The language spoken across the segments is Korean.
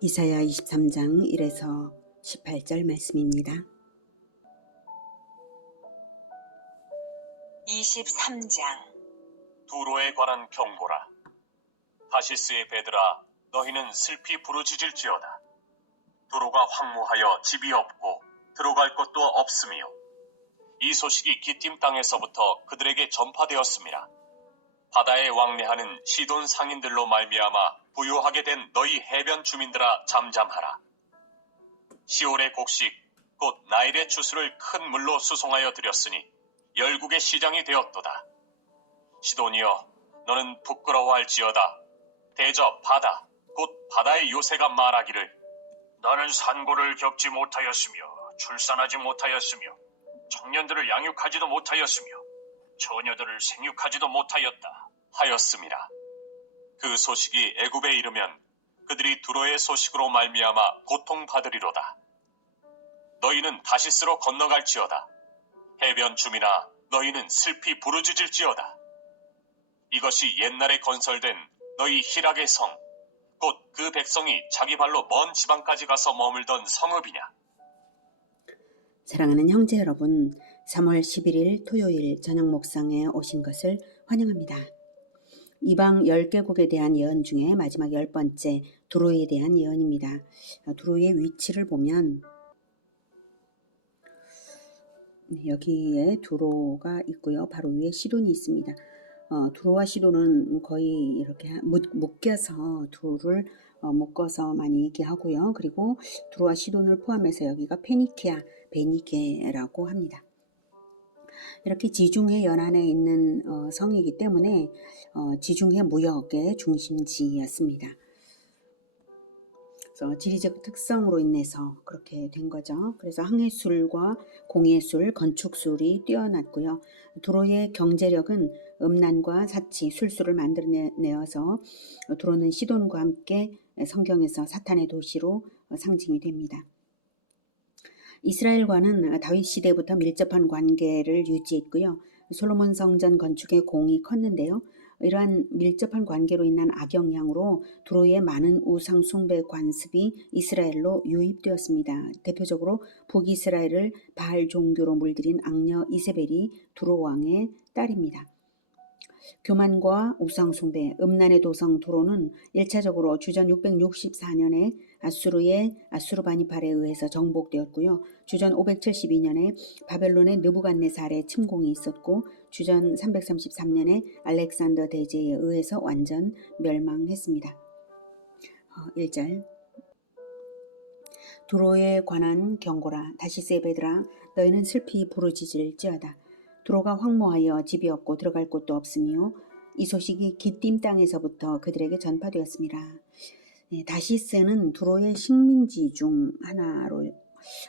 이사야 23장 1에서 18절 말씀입니다. 23장. 두로에 관한 경고라. 다시스의 배들아, 너희는 슬피 부르짖을지어다. 두로가 황무하여 집이 없고 들어갈 곳도 없으며, 이 소식이 기띔 땅에서부터 그들에게 전파되었습니다. 바다에 왕래하는 시돈 상인들로 말미암아 부요하게 된 너희 해변 주민들아, 잠잠하라. 시올의 곡식 곧 나일의 추수를 큰 물로 수송하여 드렸으니 열국의 시장이 되었도다. 시돈이여, 너는 부끄러워할지어다. 대저 바다 곧 바다의 요새가 말하기를, 나는 산고를 겪지 못하였으며 출산하지 못하였으며 청년들을 양육하지도 못하였으며 처녀들을 생육하지도 못하였다 하였습니다. 그 소식이 애굽에 이르면 그들이 두로의 소식으로 말미암아 고통받으리로다. 너희는 다시스로 건너갈지어다. 해변 주민아, 너희는 슬피 부르짖을지어다. 이것이 옛날에 건설된 너희 희락의 성, 곧 그 백성이 자기 발로 먼 지방까지 가서 머물던 성읍이냐. 사랑하는 형제 여러분, 3월 11일 토요일 저녁 목상에 오신 것을 환영합니다. 이방 10개국에 대한 예언 중에 마지막 10번째 두로에 대한 예언입니다. 두로의 위치를 보면 여기에 두로가 있고요. 바로 위에 시돈이 있습니다. 두로와 시돈은 거의 이렇게 묶여서 둘을 묶어서 많이 얘기하고요. 그리고 두로와 시돈을 포함해서 여기가 페니키아, 베니게라고 합니다. 이렇게 지중해 연안에 있는 성이기 때문에 지중해 무역의 중심지였습니다. 그래서 지리적 특성으로 인해서 그렇게 된 거죠. 그래서 항해술과 공예술, 건축술이 뛰어났고요. 두로의 경제력은 음란과 사치, 술수를 만들어내어서 두로는 시돈과 함께 성경에서 사탄의 도시로 상징이 됩니다. 이스라엘과는 다윗 시대부터 밀접한 관계를 유지했고요. 솔로몬 성전 건축의 공이 컸는데요. 이러한 밀접한 관계로 인한 악영향으로 두로의 많은 우상 숭배 관습이 이스라엘로 유입되었습니다. 대표적으로 북이스라엘을 바알 종교로 물들인 악녀 이세벨이 두로 왕의 딸입니다. 교만과 우상 숭배, 음란의 도성 두로는 1차적으로 주전 664년에 아수르의 아수르바니팔에 의해서 정복되었고요. 주전 572년에 바벨론의 느부갓네살의 침공이 있었고 주전 333년에 알렉산더 대제에 의해서 완전 멸망했습니다. 1절 두로에 관한 경고라. 다시스의 배들아, 너희는 슬피 부르짖을지어다. 두로가 황무하여 집이 없고 들어갈 곳도 없으며 이 소식이 기띔 땅에서부터 그들에게 전파되었습니다. 다시스는 두로의 식민지 중 하나로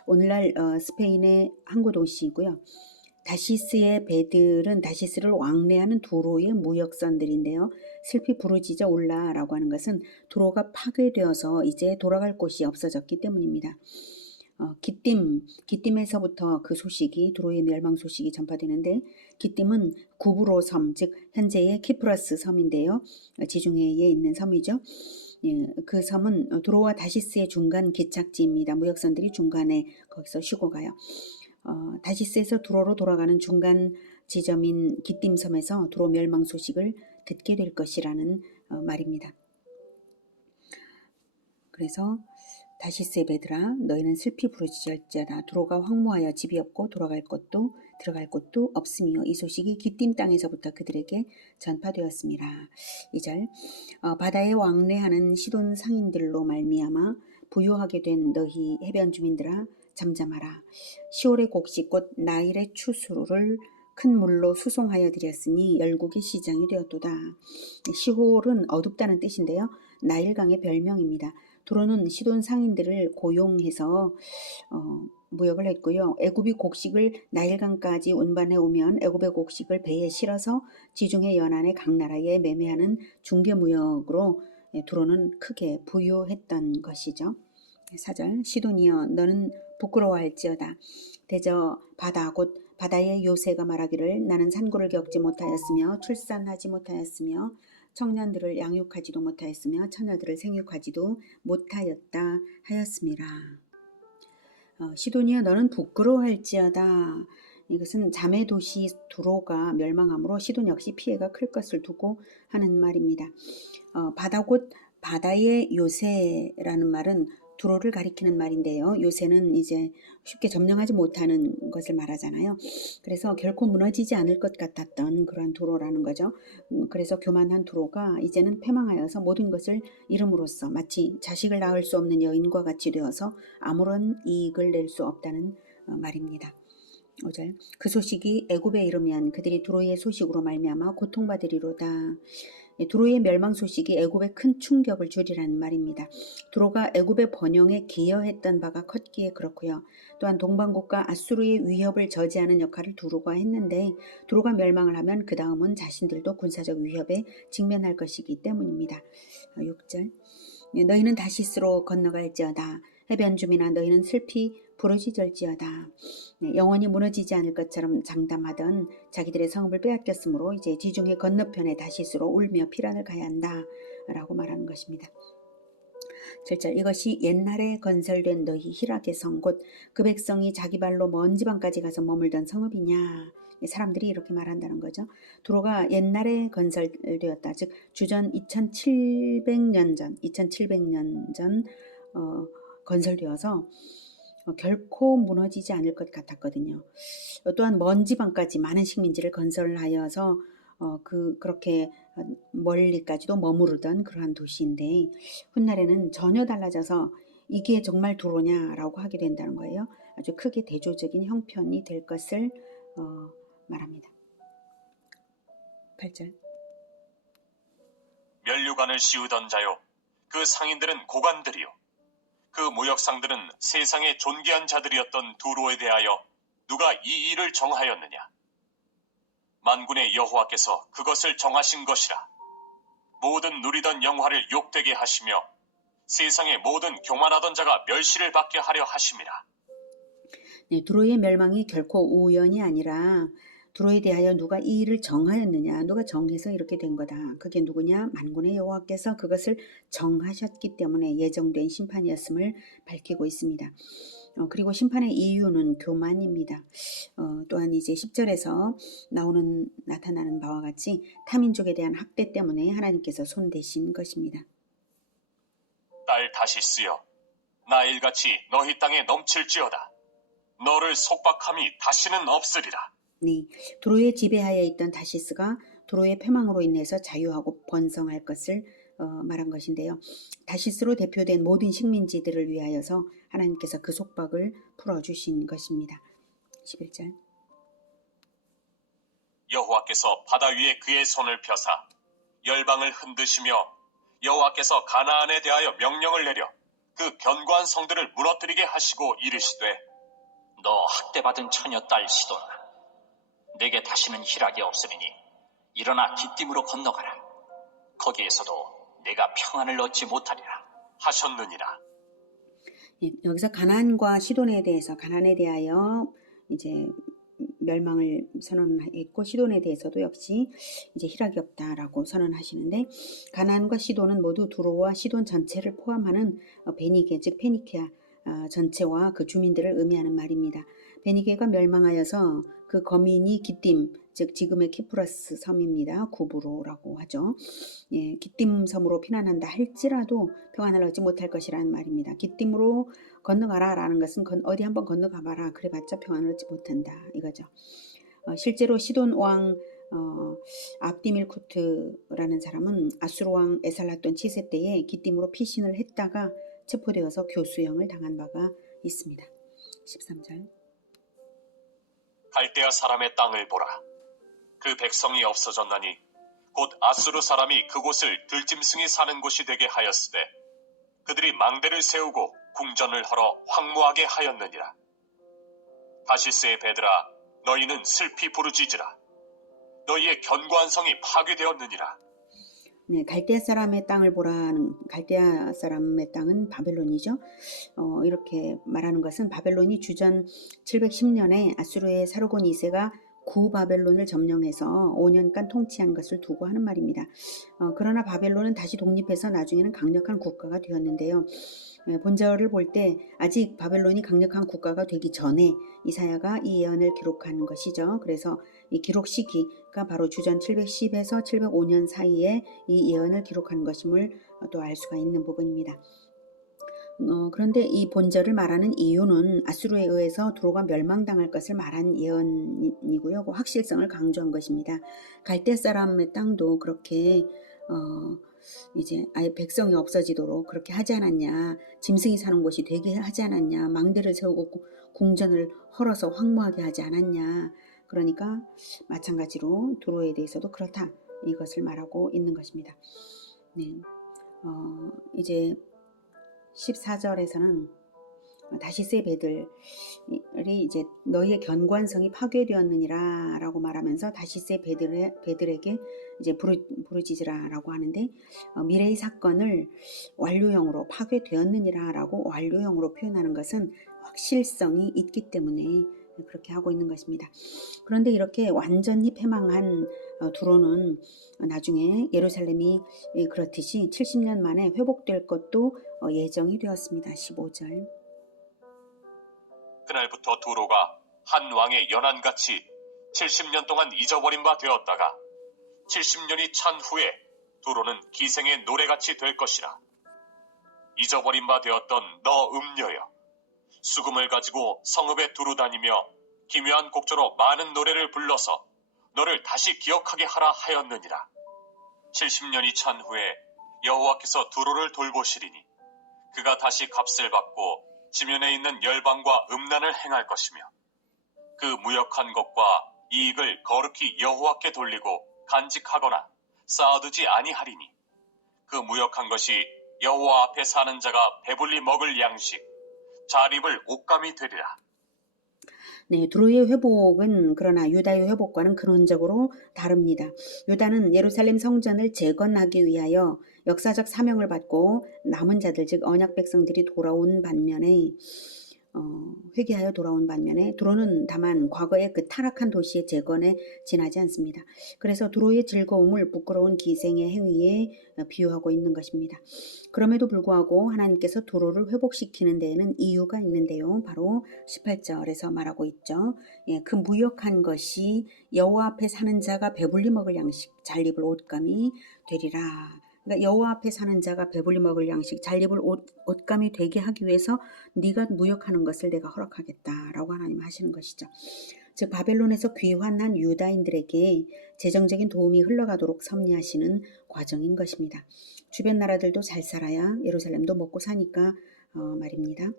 오늘날 스페인의 항구 도시이고요. 다시스의 배들은 다시스를 왕래하는 두로의 무역선들인데요. 슬피 부르짖어 올라라고 하는 것은 두로가 파괴되어서 이제 돌아갈 곳이 없어졌기 때문입니다. 기띔에서부터 그 소식이 두로의 멸망 소식이 전파되는데, 기띔은 구브로 섬, 즉 현재의 키프러스 섬인데요. 지중해에 있는 섬이죠. 그 섬은 두로와 다시스의 중간 기착지입니다. 무역선들이 중간에 거기서 쉬고 가요. 다시스에서 두로로 돌아가는 중간 지점인 기띔 섬에서 두로 멸망 소식을 듣게 될 것이라는 말입니다. 그래서 다시스의 배들아, 너희는 슬피 부르짖을지어다. 두로가 황무하여 집이 없고 돌아갈 곳도 들어갈 곳도 없으며 이 소식이 기띔 땅에서부터 그들에게 전파되었습니다. 2절 바다에 왕래하는 시돈 상인들로 말미암아 부요하게 된 너희 해변 주민들아, 잠잠하라. 시올의 곡식 곧 나일의 추수를 큰 물로 수송하여 드렸으니 열국의 시장이 되었도다. 시올은 어둡다는 뜻인데요. 나일강의 별명입니다. 두로는 시돈 상인들을 고용해서 무역을 했고요. 애굽이 곡식을 나일강까지 운반해 오면 애굽의 곡식을 배에 실어서 지중해 연안의 각 나라에 매매하는 중개무역으로 두로는 크게 부유했던 것이죠. 4절 시돈이여, 너는 부끄러워할지어다. 대저 바다 곧 바다의 요새가 말하기를, 나는 산고를 겪지 못하였으며 출산하지 못하였으며 청년들을 양육하지도 못하였으며 처녀들을 생육하지도 못하였다 하였습니다. 시돈이여 너는 부끄러워할지어다. 이것은 자매 도시 두로가 멸망함으로 시돈 역시 피해가 클 것을 두고 하는 말입니다. 바다 곧 바다의 요새라는 말은 두로를 가리키는 말인데요. 요새는 이제 쉽게 점령하지 못하는 것을 말하잖아요. 그래서 결코 무너지지 않을 것 같았던 그러한 두로라는 거죠. 그래서 교만한 두로가 이제는 패망하여서 모든 것을 잃음으로써 마치 자식을 낳을 수 없는 여인과 같이 되어서 아무런 이익을 낼 수 없다는 말입니다. 5절 그 소식이 애굽에 이르면 그들이 두로의 소식으로 말미암아 고통받으리로다. 두로의 멸망 소식이 애굽에 큰 충격을 주리라는 말입니다. 두로가 애굽의 번영에 기여했던 바가 컸기에 그렇고요. 또한 동방국가 아수르의 위협을 저지하는 역할을 두로가 했는데 두로가 멸망을 하면 그 다음은 자신들도 군사적 위협에 직면할 것이기 때문입니다. 6절 너희는 다시스로 건너갈지어다. 해변 주민아 너희는 슬피 부르짖을지어다. 영원히 무너지지 않을 것처럼 장담하던 자기들의 성읍을 빼앗겼으므로 이제 지중해 건너편에 다시스로 울며 피란을 가야 한다 라고 말하는 것입니다. 7절 이것이 옛날에 건설된 너희 희락의 성 곧 그 백성이 자기 발로 먼 지방까지 가서 머물던 성읍이냐. 사람들이 이렇게 말한다는 거죠. 두로가 옛날에 건설되었다. 즉 주전 2700년 전 건설되어서 결코 무너지지 않을 것 같았거든요. 또한 먼 지방까지 많은 식민지를 건설하여서 그렇게 멀리까지도 머무르던 그러한 도시인데 훗날에는 전혀 달라져서 이게 정말 두로냐라고 하게 된다는 거예요. 아주 크게 대조적인 형편이 될 것을 말합니다. 8절 면류관을 씌우던 자요 그 상인들은 고관들이요 그 무역상들은 세상의 존귀한 자들이었던 두로에 대하여 누가 이 일을 정하였느냐? 만군의 여호와께서 그것을 정하신 것이라. 모든 누리던 영화를 욕되게 하시며 세상의 모든 교만하던 자가 멸시를 받게 하려 하심이라. 네, 두로의 멸망이 결코 우연이 아니라 두로에 대하여 누가 이 일을 정하였느냐, 누가 정해서 이렇게 된 거다. 그게 누구냐? 만군의 여호와께서 그것을 정하셨기 때문에 예정된 심판이었음을 밝히고 있습니다. 그리고 심판의 이유는 교만입니다. 또한 이제 10절에서 나타나는 바와 같이 타민족에 대한 학대 때문에 하나님께서 손대신 것입니다. 딸 다시스여, 나일같이 너희 땅에 넘칠지어다. 너를 속박함이 다시는 없으리라. 네, 두로에 지배하여 있던 다시스가 두로의 패망으로 인해서 자유하고 번성할 것을 말한 것인데요. 다시스로 대표된 모든 식민지들을 위하여서 하나님께서 그 속박을 풀어주신 것입니다. 11절 여호와께서 바다 위에 그의 손을 펴사 열방을 흔드시며 여호와께서 가나안에 대하여 명령을 내려 그 견고한 성들을 무너뜨리게 하시고 이르시되 너 학대받은 처녀 딸 시돈아, 내게 다시는 희락이 없으리니 일어나 기띔으로 건너가라. 거기에서도 내가 평안을 얻지 못하리라 하셨느니라. 예, 여기서 가나안과 시돈에 대해서 가나안에 대하여 이제 멸망을 선언했고 시돈에 대해서도 역시 이제 희락이 없다라고 선언하시는데 가나안과 시돈은 모두 두로와 시돈 전체를 포함하는 베니게 즉 페니키아 전체와 그 주민들을 의미하는 말입니다. 베니게가 멸망하여서 그 거민이 기띔 즉 지금의 키프러스 섬입니다. 구브로라고 하죠. 예, 기띔 섬으로 피난한다 할지라도 평안을 얻지 못할 것이라는 말입니다. 기띔으로 건너가라 라는 것은 어디 한번 건너가봐라 그래봤자 평안을 얻지 못한다 이거죠. 실제로 시돈 왕 압디밀쿠트라는 사람은 아수르 왕 에살라돈 7세 때에 기띔으로 피신을 했다가 체포되어서 교수형을 당한 바가 있습니다. 13절 갈대아 사람의 땅을 보라. 그 백성이 없어졌나니 곧 아수르 사람이 그곳을 들짐승이 사는 곳이 되게 하였으되 그들이 망대를 세우고 궁전을 헐어 황무하게 하였느니라. 다시스의 배들아, 너희는 슬피 부르짖으라. 너희의 견고한 성이 파괴되었느니라. 네, 갈대아 사람의 땅을 보라는 갈대아 사람의 땅은 바벨론이죠. 이렇게 말하는 것은 바벨론이 주전 710년에 아수르의 사르곤 2세가 구바벨론을 점령해서 5년간 통치한 것을 두고 하는 말입니다. 그러나 바벨론은 다시 독립해서 나중에는 강력한 국가가 되었는데요. 본절을 볼 때 아직 바벨론이 강력한 국가가 되기 전에 이사야가 이 예언을 기록한 것이죠. 그래서 이 기록 시기가 바로 주전 710에서 705년 사이에 이 예언을 기록한 것임을 또 알 수가 있는 부분입니다. 그런데 이 본절을 말하는 이유는 아수르에 의해서 두로가 멸망당할 것을 말한 예언이고요. 그 확실성을 강조한 것입니다. 갈대 사람의 땅도 그렇게 이제 아예 백성이 없어지도록 그렇게 하지 않았냐, 짐승이 사는 곳이 되게 하지 않았냐, 망대를 세우고 궁전을 헐어서 황무하게 하지 않았냐. 그러니까 마찬가지로 두로에 대해서도 그렇다, 이것을 말하고 있는 것입니다. 네, 이제 14절에서는 다시스의 배들이 이제 너희의 견고한성이 파괴되었느니라 라고 말하면서 다시스의 배들에게 이제 부르짖으라 라고 하는데, 미래의 사건을 완료형으로 파괴되었느니라 라고 완료형으로 표현하는 것은 확실성이 있기 때문에 그렇게 하고 있는 것입니다. 그런데 이렇게 완전히 패망한 두로는 나중에 예루살렘이 그렇듯이 70년 만에 회복될 것도 예정이 되었습니다. 15절. 그날부터 두로가 한 왕의 연한같이 70년 동안 잊어버린 바 되었다가 70년이 찬 후에 두로는 기생의 노래같이 될 것이라. 잊어버린 바 되었던 너 음녀여, 수금을 가지고 성읍에 두루 다니며 기묘한 곡조로 많은 노래를 불러서 너를 다시 기억하게 하라 하였느니라. 70년이 찬 후에 여호와께서 두로를 돌보시리니 그가 다시 값을 받고 지면에 있는 열방과 음란을 행할 것이며 그 무역한 것과 이익을 거룩히 여호와께 돌리고 간직하거나 쌓아두지 아니하리니 그 무역한 것이 여호와 앞에 사는 자가 배불리 먹을 양식, 잘 입을 옷감이 되리라. 네, 두로의 회복은 그러나 유다의 회복과는 근원적으로 다릅니다. 유다는 예루살렘 성전을 재건하기 위하여 역사적 사명을 받고 남은 자들, 즉 언약 백성들이 돌아온 반면에 회개하여 돌아온 반면에 두로는 다만 과거의 그 타락한 도시의 재건에 지나지 않습니다. 그래서 두로의 즐거움을 부끄러운 기생의 행위에 비유하고 있는 것입니다. 그럼에도 불구하고 하나님께서 두로를 회복시키는 데에는 이유가 있는데요. 바로 18절에서 말하고 있죠. 그 무역한 것이 여호와 앞에 사는 자가 배불리 먹을 양식, 잘 입을 옷감이 되리라. 그러니까 여호와 앞에 사는 자가 배불리 먹을 양식, 잘 입을 옷감이 되게 하기 위해서 네가 무역하는 것을 내가 허락하겠다라고 하나님 하시는 것이죠. 즉 바벨론에서 귀환한 유다인들에게 재정적인 도움이 흘러가도록 섭리하시는 과정인 것입니다. 주변 나라들도 잘 살아야 예루살렘도 먹고 사니까 말입니다.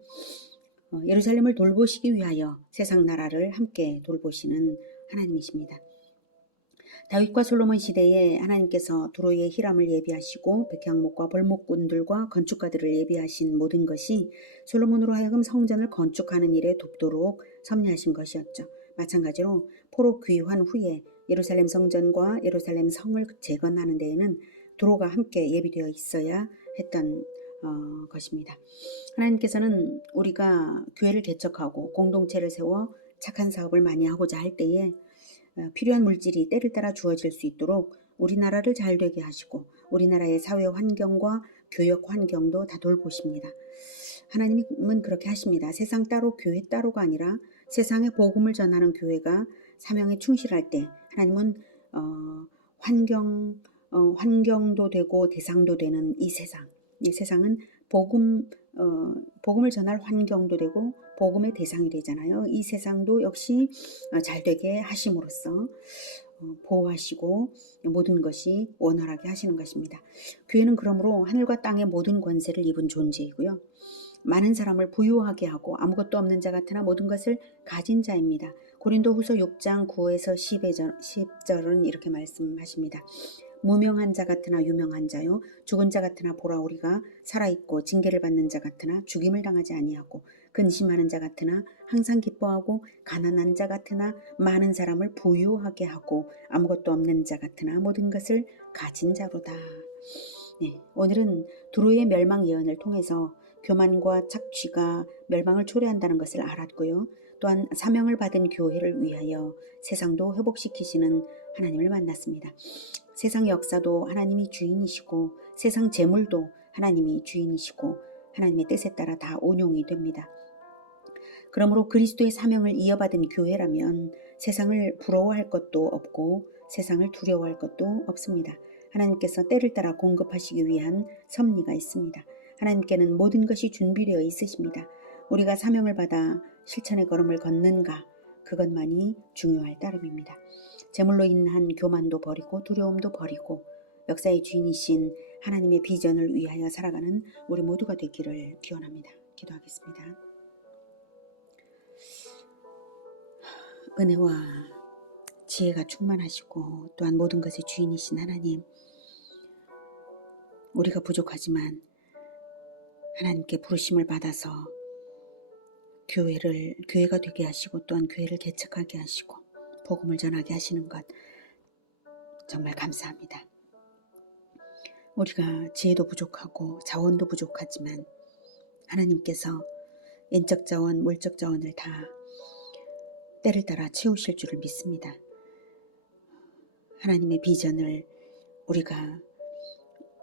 예루살렘을 돌보시기 위하여 세상 나라를 함께 돌보시는 하나님이십니다. 다윗과 솔로몬 시대에 하나님께서 두로의 희람을 예비하시고 백향목과 벌목꾼들과 건축가들을 예비하신 모든 것이 솔로몬으로 하여금 성전을 건축하는 일에 돕도록 섭리하신 것이었죠. 마찬가지로 포로 귀환 후에 예루살렘 성전과 예루살렘 성을 재건하는 데에는 두로가 함께 예비되어 있어야 했던 것입니다. 하나님께서는 우리가 교회를 개척하고 공동체를 세워 착한 사업을 많이 하고자 할 때에 필요한 물질이 때를 따라 주어질 수 있도록 우리나라를 잘 되게 하시고 우리나라의 사회 환경과 교역 환경도 다 돌보십니다. 하나님은 그렇게 하십니다. 세상 따로 교회 따로가 아니라 세상에 복음을 전하는 교회가 사명에 충실할 때 하나님은 환경도 되고 대상도 되는 이 세상은 복음을 전할 환경도 되고 복음의 대상이 되잖아요. 이 세상도 역시 잘 되게 하심으로써 보호하시고 모든 것이 원활하게 하시는 것입니다. 교회는 그러므로 하늘과 땅의 모든 권세를 입은 존재이고요. 많은 사람을 부유하게 하고 아무것도 없는 자 같으나 모든 것을 가진 자입니다. 고린도후서 6장 9에서 10절은 이렇게 말씀하십니다. 무명한 자 같으나 유명한 자요, 죽은 자 같으나 보라 우리가 살아있고 징계를 받는 자 같으나 죽임을 당하지 아니하고 근심하는 자 같으나 항상 기뻐하고 가난한 자 같으나 많은 사람을 부유하게 하고 아무것도 없는 자 같으나 모든 것을 가진 자로다. 네, 오늘은 두로의 멸망 예언을 통해서 교만과 착취가 멸망을 초래한다는 것을 알았고요. 또한 사명을 받은 교회를 위하여 세상도 회복시키시는 하나님을 만났습니다. 세상 역사도 하나님이 주인이시고 세상 재물도 하나님이 주인이시고 하나님의 뜻에 따라 다 운용이 됩니다. 그러므로 그리스도의 사명을 이어받은 교회라면 세상을 부러워할 것도 없고 세상을 두려워할 것도 없습니다. 하나님께서 때를 따라 공급하시기 위한 섭리가 있습니다. 하나님께는 모든 것이 준비되어 있으십니다. 우리가 사명을 받아 실천의 걸음을 걷는가, 그것만이 중요할 따름입니다. 재물로 인한 교만도 버리고 두려움도 버리고 역사의 주인이신 하나님의 비전을 위하여 살아가는 우리 모두가 되기를 기원합니다. 기도하겠습니다. 은혜와 지혜가 충만하시고 또한 모든 것의 주인이신 하나님, 우리가 부족하지만 하나님께 부르심을 받아서 교회가 되게 하시고 또한 교회를 개척하게 하시고 복음을 전하게 하시는 것 정말 감사합니다. 우리가 지혜도 부족하고 자원도 부족하지만 하나님께서 인적 자원, 물적 자원을 다 때를 따라 채우실 줄을 믿습니다. 하나님의 비전을 우리가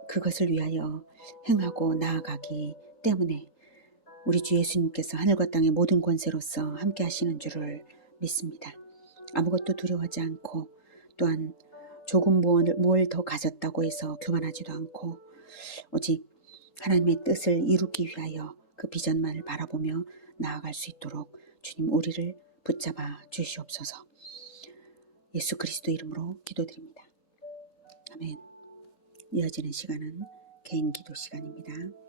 그것을 위하여 행하고 나아가기 때문에 우리 주 예수님께서 하늘과 땅의 모든 권세로서 함께 하시는 줄을 믿습니다. 아무것도 두려워하지 않고 또한 조금 무엇을 더 가졌다고 해서 교만하지도 않고 오직 하나님의 뜻을 이루기 위하여 그 비전만을 바라보며 나아갈 수 있도록 주님 우리를 붙잡아 주시옵소서. 예수 그리스도 이름으로 기도드립니다. 아멘. 이어지는 시간은 개인 기도 시간입니다.